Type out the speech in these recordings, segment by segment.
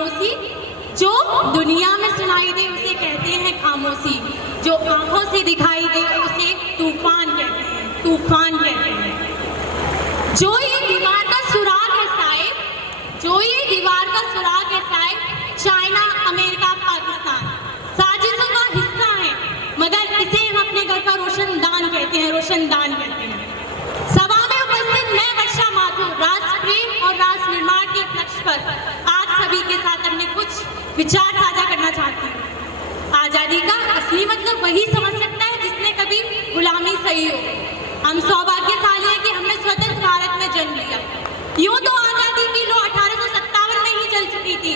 खामोशी, जो दुनिया में सुनाई दे उसे कहते हैं खामोशी, जो आंखों से दिखाई दे उसे तूफान कहते हैं, तूफान कहते हैं। जो ये दीवार का सुराग है साहिब, जो ये दीवार का सुराग है साहिब, चाइना, अमेरिका, पाकिस्तान साजिशों का हिस्सा है, मगर इसे हम अपने घर का रोशनदान कहते हैं, रोशनदान कहते हैं। सभा में उपस्थित मैं वर्षा माथुर राष्ट्र प्रेम और राष्ट्र निर्माण के उपलक्ष्य पर आज सभी के साथ अपने कुछ विचार साझा करना चाहती हूँ। आजादी का असली मतलब वही समझ सकता है जिसने कभी गुलामी सही हो। हम सौभाग्यशाली हैं कि हमने स्वतंत्र भारत में जन्म लिया। यूं तो आजादी की लो 1857 में ही चल चुकी थी,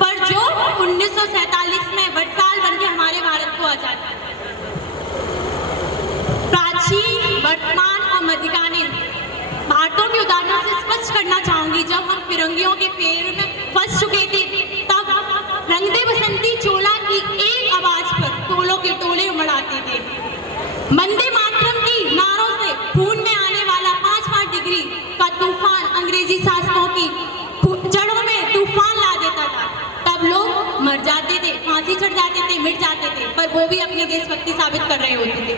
पर जो 1947 में वटसाल बनके हमारे भारत को आजाद किया। प्राचीन, वर्तमान और मध्यकालीन भारतों के उदाहरणों से स्पष्ट करना चाहूंगी। जब हम फिरंगियों के फेर में फंस चुके थे, तब रंगदे बसंती चोला की एक आवाज पर टोलों के टोले उमड़ाते थे। वंदे मातरम की नारों से खून में आने वाला 5-5 डिग्री का तूफान अंग्रेजी शासकों की जड़ों में तूफान ला देता था। तब लोग मर जाते थे, फांसी चढ़ जाते थे, मिट जाते थे, पर वो भी अपनी देशभक्ति साबित कर रहे होते थे,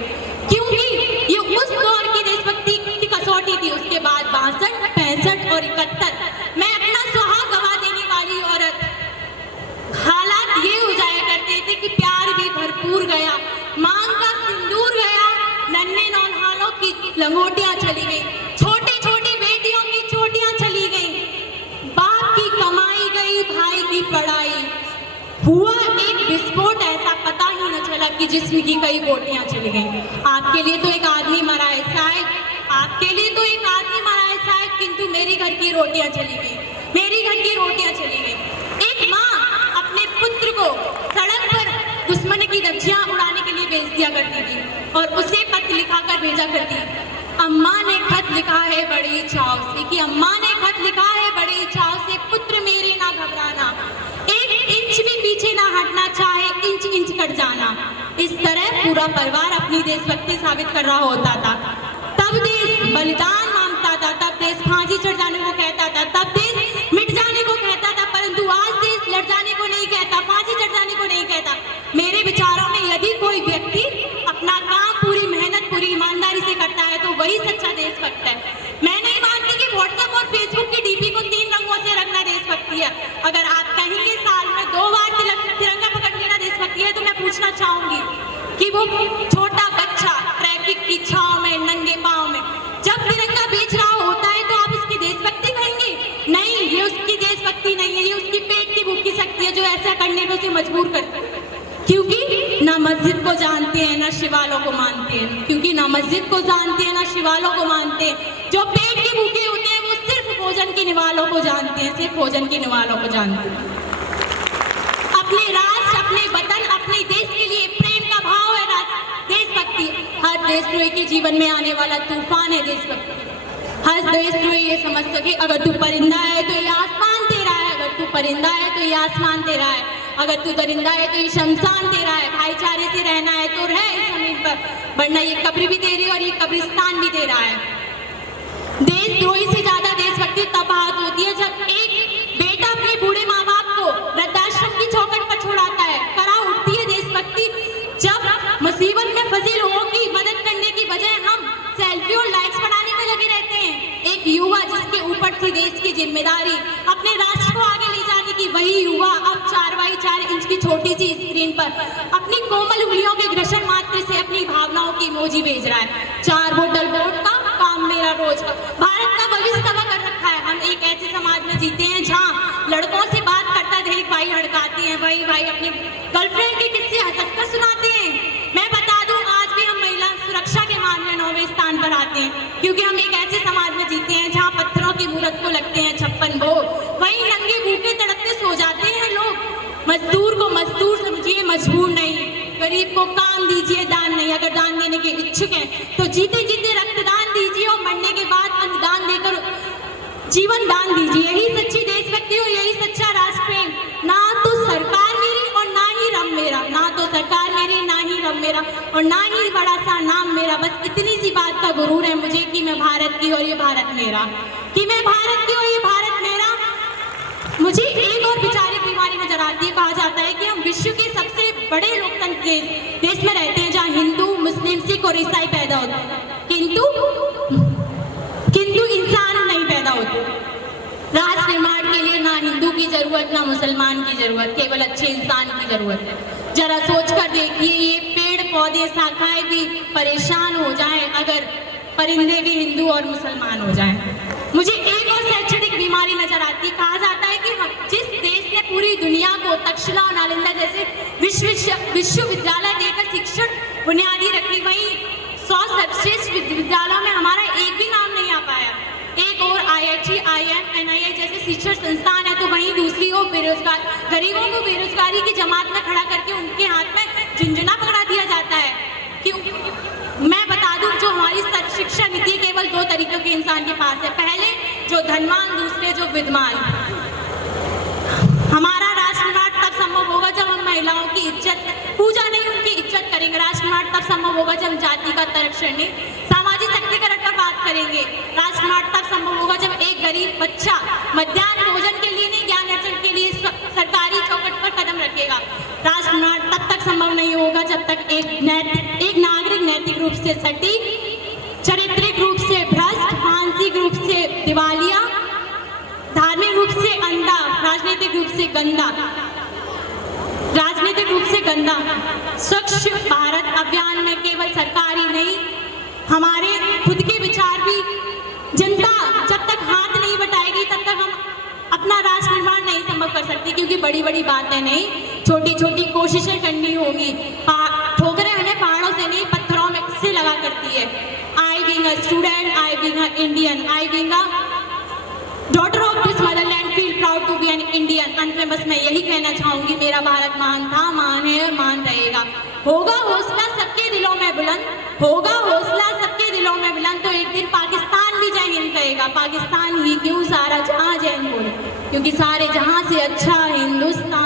क्योंकि ये उस दौर की देशभक्ति की कसौटी थी। उसके बाद 62, 65 और 71 मैं अपना सुहाग गवा देने वाली औरत, हालात ये हो जाया करते थे कि प्यार भी भरपूर गया, मांग का सिंदूर गया, नन्हे नौनहालों की लंगोटियां चली गई, छोटी छोटी बेटियों की चोटियां चली गई, बाप की कमाई गई, भाई की पढ़ाई हुआ, एक विस्फोट ऐसा पता ही न चला कि जिस्म की कई बोटियां चली गई। आपके लिए तो एक आदमी मरा है साहिब, आपके लिए तो एक आदमी मरा है साहिब, किंतु मेरी घर की रोटियां चली गई, मेरी घर की रोटियां चली गई। एक माँ अपने पुत्र को सड़क पर दुश्मन की धज्जियां उड़ाने के लिए भेज दिया करती थी और उसे पत्र लिखाकर भेजा करती। अम्मा ने खत लिखा है बड़ी चाव से, कि अम्मा ने खत लिखा है बड़ी चाव से, पुत्र मेरे ना घबराना, एक इंच भी पीछे ना हटना, चाहे इंच इंच कट जाना। इस तरह पूरा परिवार अपनी देशभक्ति साबित कर रहा होता था। तब देश बलिदान मांगता था, तब देश फांसी चढ़ जाने को कहता था, तब देश मिट जाने को कहता था, परंतु आज देश लड़ जाने को नहीं कहता, फांसी चढ़ जाने को नहीं कहता। मेरे विचारों में यदि कोई व्यक्ति अपना काम पूरी मेहनत, पूरी ईमानदारी से करता है तो वही सच्चा देशभक्त है। मैं नहीं मानती कि व्हाट्सएप और फेसबुक की डीपी को 3 रंगों से रखना देशभक्ति है। अगर आप कहेंगे साल में 2 बार तिरंगा पकड़ लेना देशभक्ति है, तो मैं पूछना चाहूंगी कि वो छोटा बच्चा ट्रैफिक की छांव में नंगे पांव में जब तिरंगा बेच रहा होता है, तो आप इसकी देशभक्ति कहेंगे? नहीं, ये उसकी देशभक्ति नहीं है, ये उसकी पेट की भूख की शक्ति है जो ऐसा करने को उसे मजबूर करती है। क्योंकि ना मस्जिद को जानते हैं ना शिवालों को मानते हैं, क्योंकि ना मस्जिद को जानते हैं ना शिवालों को मानते हैं। जो पेट के भूखे होते हैं वो सिर्फ भोजन के निवालों को जानते हैं, सिर्फ भोजन के निवालों को जानते हैं। अपने राष्ट्र, अपने वतन, अपने देश के लिए प्रेम का भाव है देशभक्ति। हर देशद्रोही के जीवन में आने वाला तूफान है देशभक्ति। हर देशद्रोही ये समझ सके, अगर तू परिंदा है तो ये आसमान तेरा है, अगर तू परिंदा है तो ये आसमान तेरा है, अगर तू दरिंदा है तो ये शमशान तेरा है। भाईचारे से रहना है तो रह इस जमीन पर, वरना ये कब्र भी तेरी और ये कब्रिस्तान भी तेरा है। देशद्रोही से ज्यादा देशभक्ति तब बात होती है जब एक बेटा अपने बूढ़े माँ बाप को वृद्धाश्रम की चौखट पर छोड़ाता है। करा उठती है देशभक्ति जब मुसीबत में फंसे लोगों की मदद करने की बजाय हम सेल्फी और लाइक्स बढ़ाने में लगे रहते हैं। एक युवा जिसके ऊपर थी देश की जिम्मेदारी, अपने राष्ट्र को आगे ले जाने की, वही युवा अब 4x4 इंच की छोटी सी स्क्रीन पर अपनी कोमल उंगलियों के घर्षण मात्र से अपनी भावनाओं की इमोजी भेज रहा है। 4 बोतल वोट का काम मेरा रोज का। भारत का भविष्य तबाह कर रखा है। हम एक ऐसे समाज में जीते हैं जहाँ लड़कों से बात करता देख भाई हड़काते हैं, वही भाई अपने गर्लफ्रेंड के किस्से हंसकर सुनाते हैं। मैं बता दूं, आज भी हम महिला सुरक्षा के मामले में 9वें स्थान पर आते हैं, क्योंकि हम एक ऐसे समाज में जीते हैं जहाँ पत्थरों की मूरत को लगते हैं 56 भोग, वहीं नंगे भूखे तड़पते सो जाते हैं लोग। मजदूर को मजदूर समझिए, मजबूर नहीं। गरीब को काम दीजिए, दान नहीं। अगर दान देने के इच्छुक हैं तो जीते जीते रक्तदान दीजिए और मरने के बाद अनुदान देकर जीवन दान दीजिए। यही सच्ची देशभक्ति और यही सच्चा राष्ट्र प्रेम। ना तो सरकार मेरी और ना ही रब मेरा, ना तो सरकार मेरी ना ही रब मेरा और ना ही बड़ा सा नाम मेरा। बस इतनी सी बात का गुरूर है मुझे कि मैं भारत की और ये भारत मेरा, कि मैं भारत की और ये भारत मेरा। मुझे एक और विचारिक विश्व के सबसे बड़े लोकतंत्र देश में रहते हैं, जहाँ हिंदू, मुस्लिम, सिख और ईसाई पैदा होते हैं, किंतु इंसान नहीं पैदा होते। राष्ट्र निर्माण के लिए ना हिंदू की जरूरत, ना मुसलमान की जरूरत, केवल अच्छे इंसान की जरूरत है। जरा सोच कर देखिए, ये पेड़ पौधे शाखाएं भी परेशान हो जाएं अगर परिंदे भी हिंदू और मुसलमान हो जाएं। मुझे एक और शैक्षणिक बीमारी नजर आती है। कहा जाता है कि जिस देश ने पूरी दुनिया को तक्षशिला और नालंदा जैसे विश्वविद्यालय देकर शिक्षण बुनियादी रखी, वहीं 100 सर्वश्रेष्ठ विद्यालयों में हमारा एक भी नाम नहीं आ पाया। एक और IIT, IIM, NII जैसे शिक्षण संस्थान है, तो वहीं दूसरी ओर बेरोजगार गरीबों को बेरोजगारी की जमात में खड़ा करके उनके हाथ में झुंझुना पकड़ा दिया जाता है। क्यों? मैं बता दूं, जो हमारी शिक्षा नीति केवल 2 तरीकों के इंसान के पास है। पहले जो धनवान, दूसरे जो विद्वान। हमारा राष्ट्र निर्माण तब संभव होगा जब हम महिलाओं की इज्जत, पूजा नहीं उनकी इज्जत करेंगे। राष्ट्र निर्माण तब संभव होगा जब हम जाति का संरक्षण नहीं, सामाजिक सशक्तिकरण पर बात करेंगे। राष्ट्र निर्माण तब संभव होगा जब एक गरीब बच्चा मध्याह्न भोजन के लिए नहीं, ज्ञान अर्जन के लिए सरकारी चौखट पर कदम रखेगा। राष्ट्र निर्माण तब तक संभव नहीं होगा जब तक एक नागरिक नैतिक रूप से सटीक, चारित्रिक रूप से भ्रष्ट, मानसिक रूप से दिवालिया, धार्मिक रूप से अंधा, राजनीतिक रूप से गंदा। स्वच्छ भारत अभियान में केवल सरकारी नहीं, हमारे खुद के विचार भी, जनता जब तक हाथ नहीं बटाएगी तब तक हम अपना राष्ट्र निर्माण नहीं संभव कर सकती। क्योंकि बड़ी बड़ी बातें नहीं, छोटी छोटी कोशिशें करनी होगी। ठोकरें हमें पहाड़ों से नहीं, पत्थरों में से लगा करती है। I being a student, I being a Indian, I being a daughter of this motherland, feel proud to be an Indian। अंत में बस मैं यही कहना चाहूंगी, मेरा भारत महान था, महान है और महान रहेगा। होगा हौसला सबके दिलों में बुलंद, होगा हौसला सबके दिलों में बुलंद, तो एक दिन पाकिस्तान भी जय हिंद कहेगा। पाकिस्तान ही क्यों, सारा जहां जय हिंद बोले, क्योंकि सारे जहां से अच्छा हिंदुस्तान